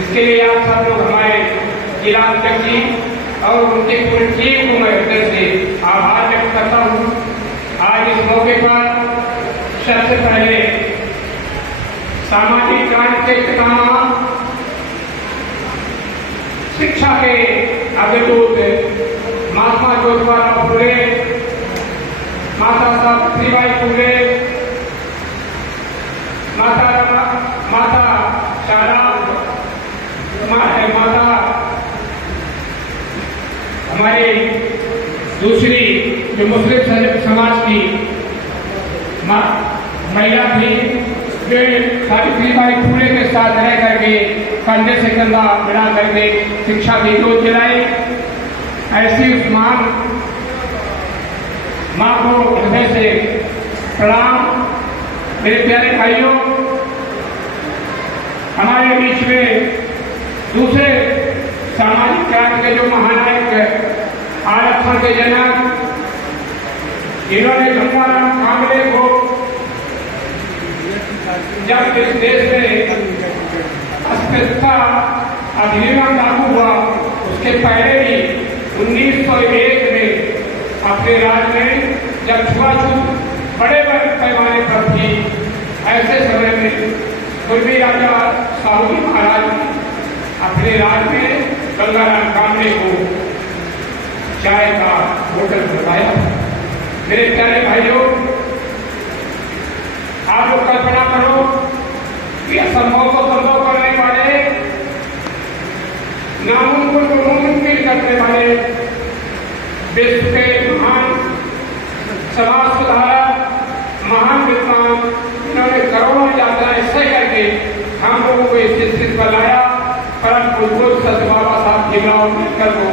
इसके लिए आप सब लोग हमारे जिला अध्यक्ष जी और उनकी पूरी टीम को मैं हृदय से आभार व्यक्त करता हूँ। आज इस मौके पर सबसे पहले सामाजिक क्रांति के पितामह शिक्षा के अग्रदूत महात्मा ज्योतिबा फुले, माता सावित्रीबाई फुले, माता शारदा, माता हमारी दूसरी जो मुस्लिम समाज की महिला थी, जो सावित्रीबाई फुले के साथ रह करके कंधे से कंधा मिला करके शिक्षा की जोत जलाई। ऐसी उस महान मां को हृदय से प्रणाम। मेरे प्यारे भाइयों, हमारे बीच में दूसरे सामाजिक क्रांति के जो महानायक आरक्षण के जनक, इन्होंने गंगाराम कांगड़े को जब इस देश में अस्पृश्यता अधिनियम लागू हुआ, उसके पहले भी 1901 में अपने राज्य में जब छुआछूत बड़े पैमाने पर थी, ऐसे समय में पूर्वी राजा साहू जी महाराज ने अपने राज्य में गंगाराम कांगड़े को चाय का होटल बनवाया। मेरे प्यारे भाइयों, आप लोग कल्पना करो कि असंभव को संभव करने वाले, नामुमकिन को मुमकिन करने वाले विश्व के महान समाज सुधारक, महान विद्वान, इन्होंने करोड़ों यात्राएं सह करके हम लोगों को इस स्थिति पर लाया। परम पूज्य सत बाबा साहब भीमराव अम्बेडकर को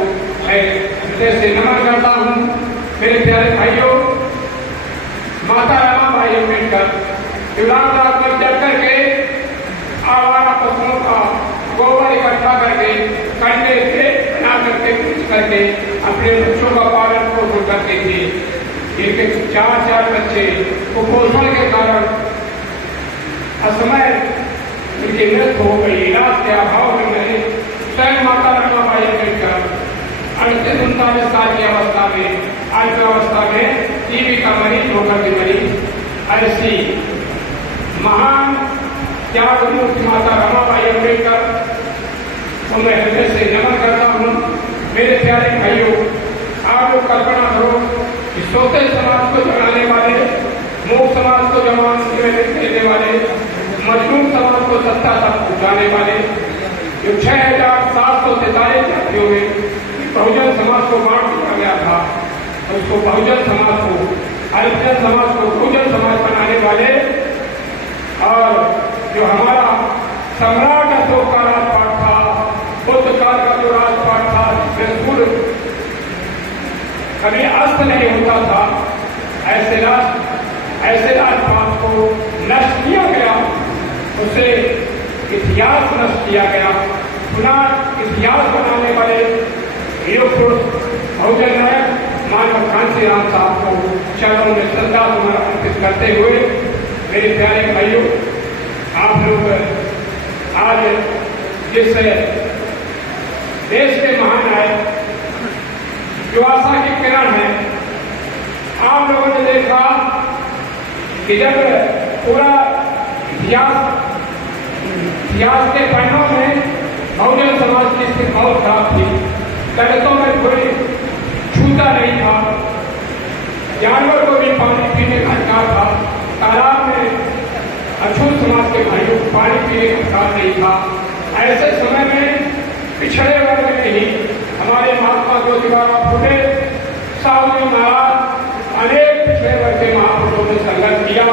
मैं हृदय से नमन करता हूँ। मेरे प्यारे भाइयों, माता रमाबाई अम्बेडकर युवराज रात में जग करके आवारा पशुओं का गोबर इकट्ठा करके कंडे से बना करके कुछ करके अपने बच्चों का पालन पोषण करते थे। एक 4 बच्चे कुपोषण के कारण असमय उनकी मृत्यु हो गई। इलाज के अभाव में मैंने स्वयं माता रमाबाई अम्बेडकर 39 साल की अवस्था में, अवस्था में टीबी का मरीज होकर के मरी। ऐसी महान त्यागमूर्ति माता रमाबाई अम्बेडकर को मैं हृदय से नमन करता हूँ। मेरे प्यारे भाइयों, आप लोग कल्पना करो कि सोते समाज को जगाने वाले, मूक समाज को जमान देने वाले, मजलूम समाज को सत्ता तक पहुँचाने वाले जो 6743 जातियों में बहुजन समाज को बांट दिया गया था, उसको बहुजन समाज को, अल्पजन समाज को बहुजन समाज बनाने वाले, और जो हमारा सम्राट अशोक का राजपाट था, बुद्ध काल का जो राजपाट था, जिसमें सूर्य कभी अस्त नहीं होता था, ऐसे राजपाट को नष्ट किया गया, उसे इतिहास नष्ट किया गया। पुनः इतिहास बनाने वाले योग पुरुष बहुजन नायक मानव कांशीराम साहब को चरणों में श्रद्धा सुमन अर्पित करते हुए, मेरे प्यारे भाइयों, आप लोग आज जिस देश के महान नायक जो आशा की किरण है, आप लोगों ने देखा कि जब पूरा इतिहास के पन्नों में बहुजन समाज की स्थिति बहुत खराब थी। दलितों में कोई छूता नहीं था, जानवर को भी पानी पीने का अधिकार था, तालाब में अछूत समाज के भाइयों को पानी पीने का अधिकार नहीं था। ऐसे समय में पिछड़े वर्ग में ही हमारे महात्मा ज्योतिबा फुले, साहू जी महाराज, अनेक पिछड़े वर्ग के महापुरुषों ने संघर्ष किया।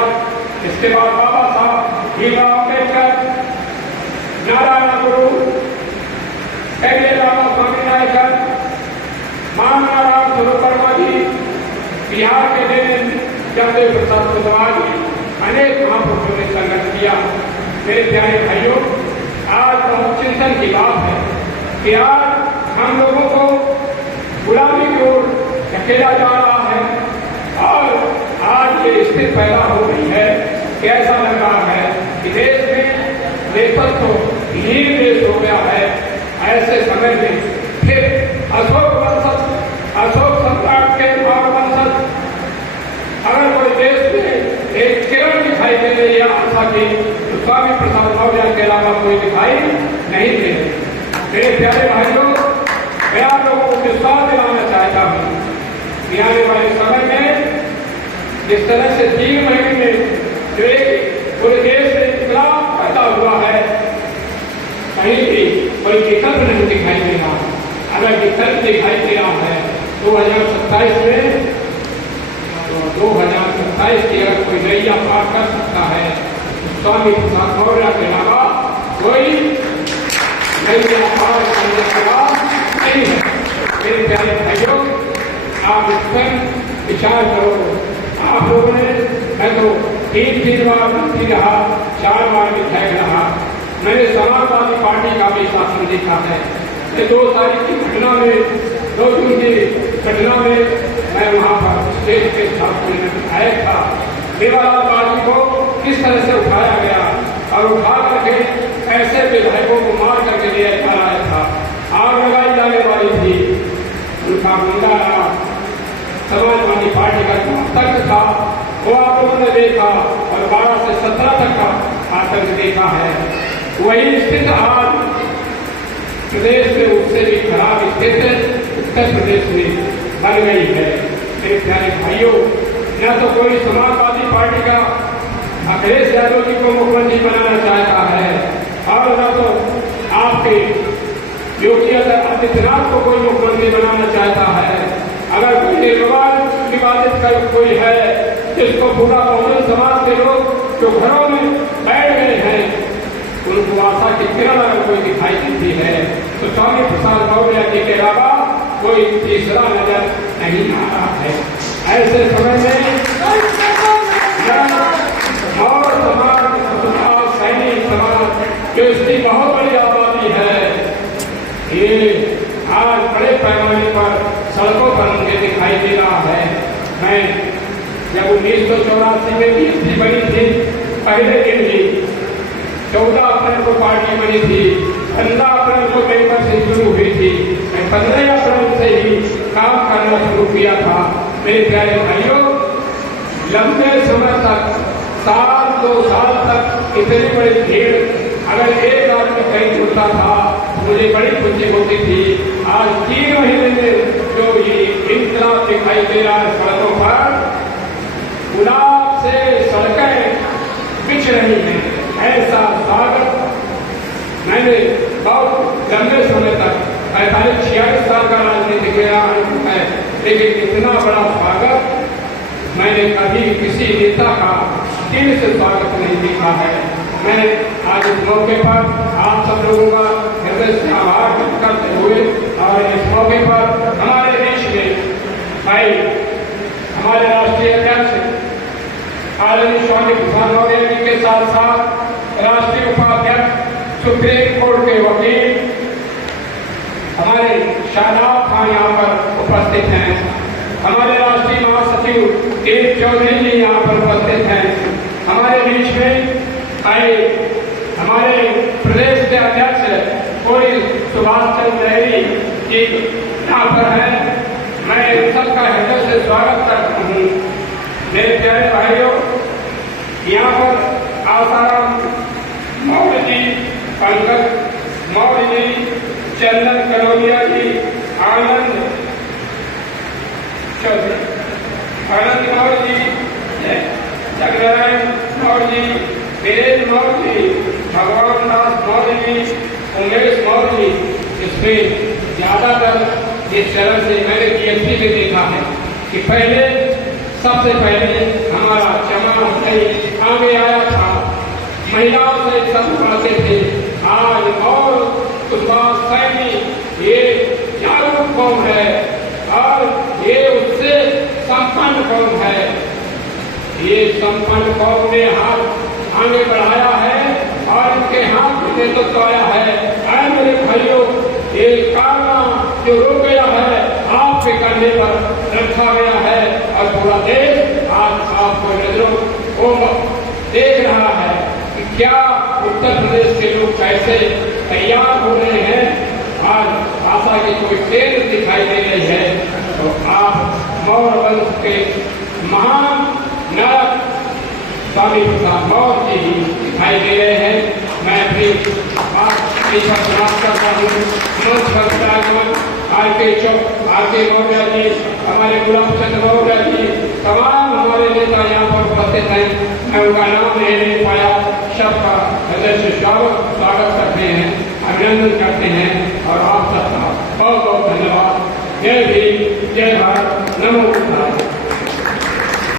इसके बाद बाबा साहब भीमराव अम्बेडकर, नारायण गुरु, बाबा स्वामी नायकर, महाराज स्वरूप जी, बिहार के दिन जगदेव प्रसाद कुशवाहा जी, अनेक महापुरुषों ने संघर्ष किया। मेरे प्यारे भाइयों, आज बहुत चिंतन की बात है कि आज हम लोगों को गुलामी की ओर धकेला जा रहा है, और आज ये स्थिति पैदा हो गई है कि ऐसा लग रहा है कि देश में नेतृत्व हीन देश हो गया है। ऐसे समय में फिर अशोक सम्राट के वंशज अगर कोई देश में एक किरण दिखाई दे रही है आशा की, तो स्वामी प्रसाद मौर्य के अलावा कोई दिखाई नहीं दे। मेरे प्यारे भाइयों, मैं आप लोगों को विश्वास दिलाना चाहता हूँ कि आने वाले समय में जिस तरह से 3 महीने में जो एक पूरे देश में इंकलाब पैदा हुआ है, कहीं भी कोई विकल्प नहीं दिखाई दे रहा। अगर विकल्प दिखाई दे रहा है 2027 में, तो 2027 की अगर कोई नैया पार कर सकता है तो स्वामी प्रसाद मौर्य के अलावा कोई नैया पार करने के बाद नहीं है। मेरे प्यारे भाइयों, आप इस पर विचार करो। आप लोगों ने, मैं तो 3 बार मंत्री रहा, 4 बार विधायक रहा, मैंने समाजवादी पार्टी का भी शासन देखा है। 2 तारीख की घटना में, 2 जून की घटना में मैं वहाँ पर स्टेज के साथ विधायक था। मेवालाल बाजी को किस तरह से उठाया गया और उठा करके ऐसे विधायकों को मार करके लिया जा रहा था, आग लगाई जाने वाली थी। उनका मुंडा समाजवादी पार्टी का जो आतंक था वो आप लोगों ने देखा, और 12 से 17 तक का आतंक देखा है। वही स्थिति आज प्रदेश में उससे भी खराब स्थिति उत्तर प्रदेश में बन गई है। मेरे प्यारे भाइयों, न तो कोई समाजवादी पार्टी का अखिलेश यादव जी को मुख्यमंत्री बनाना चाहता है, और न तो आपके योगी आदित्यनाथ को कोई मुख्यमंत्री बनाना चाहता है। अगर कोई विवादित कर कोई है, जिसको पूरा बहुजन समाज के लोग जो घरों में बैठ गए हैं, उनको आशा की किरण अगर कोई दिखाई देती है, तो स्वामी प्रसाद मौर्य जी के अलावा कोई तीसरा नजर नहीं आ रहा है। ऐसे समय में और समाज, सैनिक समाज, जो इसकी बहुत बड़ी आबादी है, ये आज बड़े पैमाने पर सड़कों पर मुझे दिखाई दे रहा है। मैं जब 1984 में बीएसपी बनी थी, पहले दिन ही 14 अप्रैल को पार्टी बनी थी, 15 अप्रैल को मेंबरशिप शुरू हुई थी। मैं 15 अप्रैल से ही काम करना शुरू किया था। मेरे प्यारे भाइयों, लंबे समय तक 2 साल तक इतनी बड़ी भीड़ अगर एक आदमी कहीं जुड़ता था, मुझे बड़ी खुशी होती थी। आज 3 महीने में जो ये इंकलाब दिखाई दे रहा है सड़कों पर, गुलाब से सड़कें बिछ रही हैं, ऐसा स्वागत मैंने बहुत लंबे समय तक 45-46 साल का राजनीतिक अनुभव है, लेकिन इतना बड़ा स्वागत मैंने कभी किसी नेता का दिल से स्वागत नहीं देखा है। मैं आज इस मौके पर आप सब लोगों का हृदय से आभार व्यक्त करते हुए, और इस मौके पर हमारे देश में भाई हमारे राष्ट्रीय अध्यक्ष आदरणीय स्वामी प्रसाद मौर्य जी के साथ साथ राष्ट्रीय उपाध्यक्ष सुप्रीम कोर्ट के वकील हमारे शादाब खान यहाँ पर उपस्थित हैं, हमारे राष्ट्रीय महासचिव देव चौधरी जी यहाँ पर उपस्थित हैं, हमारे बीच में हमारे प्रदेश के अध्यक्ष कोई सुभाष चंद्र लहरी जी यहाँ पर है। मैं इन सबका हृदय से स्वागत करता हूँ। मेरे प्यारे भाइयों, यहाँ पर आसाराम मौर्य जी, पंकज मौर्य जी, चंदन कनौजिया जी, आनंद मौर्य जी, जगनारायण मौर्य जी, वीरेंद्र मौर्य जी, भगवान दास मौर्य जी, उमेश मौर्य जी, इसमें ज्यादातर इस तरह से मैंने बीएसपी में देखा है कि पहले सबसे पहले हमारा चमा आगे आया था, महिलाओं से सब बढ़ते थे। आज और सुभाष सैनी ये जागरूक कौम है और ये उससे संपन्न कौम है। ये संपन्न कौम ने हाथ आगे बढ़ाया है और इनके हाथ में नेतृत्व आया है। आए मेरे भाइयों, ये कारना जो रुक गया है आपके कंधे पर रखा गया है और पूरा देश आज आपको नजरों को देख रहा है कि क्या उत्तर प्रदेश के लोग कैसे तैयार हो रहे हैं आज आशा की कोई ट्रेन दिखाई दे रही है तो आप मौर्य वंश के महान नायक स्वामी प्रसाद मौर्य जी ही दिखाई दे रहे हैं। मैं अपनी बात पर समाप्त करता हूँ। मंच पर विराजमान आर.के. मौर्य जी, हमारे गुलाब चंद्र मौर्य जी, तमाम हमारे नेता यहाँ पर उपस्थित हैं। मैं उनका नाम नहीं ले पाया, सबका हृदय से स्वागत करते हैं, अभिनंदन करते हैं और आप सबका बहुत बहुत धन्यवाद। जय भीम, जय भारत, नमो